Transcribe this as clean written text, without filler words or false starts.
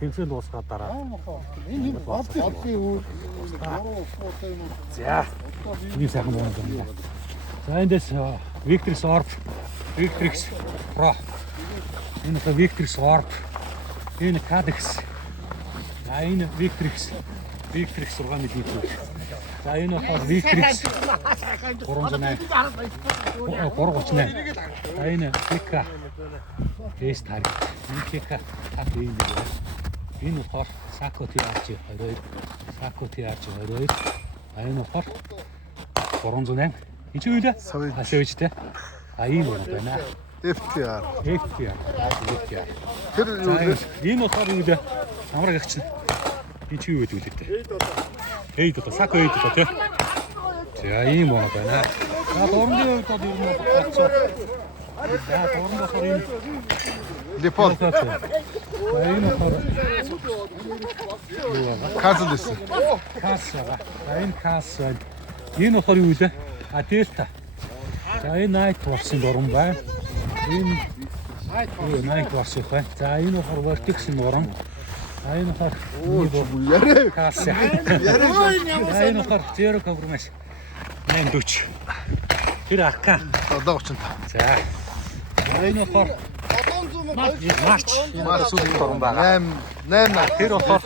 Тэнцэн дуусгаад дараа. Энэ болдгийн үйл. За. Ийм сайхан байна юм. За эндээс Victrix Orb, Victrix Pro. Энэ Victrix Orb. Энэ Cadex. За энэ Victrix 6 мм. За энэ Victrix 308. 338. За энэ Pika Case Target. Энэ Pika тап ийм байна. Энэ Sako TRG 22. Sako TRG 22. Энэ 308. Энд чи юу вэ? Савичтэй. Ийм байна. FTR. FTR. Тэр энэ болохоор юу вэ? Амраг агч нь. Энд чи юу гэдэг вэ? Эйд одоо Sako эйд одоо тий. За ийм байна. За дурны хувьд бол ер нь болцоо. За дурны болохоор энэ Лепол. За энэ болохоор Castle дэсэн. Касс. За энэ Касс. Энэ болохоор юу вэ? Дельта. За энэ Night Wars-ын дуран байна. Энэ Night Wars байна. За энэ болохоор Vertex-ийн дуран. За энэ болохоор Ярэ. Касс. За энэ болохоор Zero Compromise 840. Тэр Arca 735. За энэ болохоор Марч үеийн дуран байгаа. 8 Тэр болохоор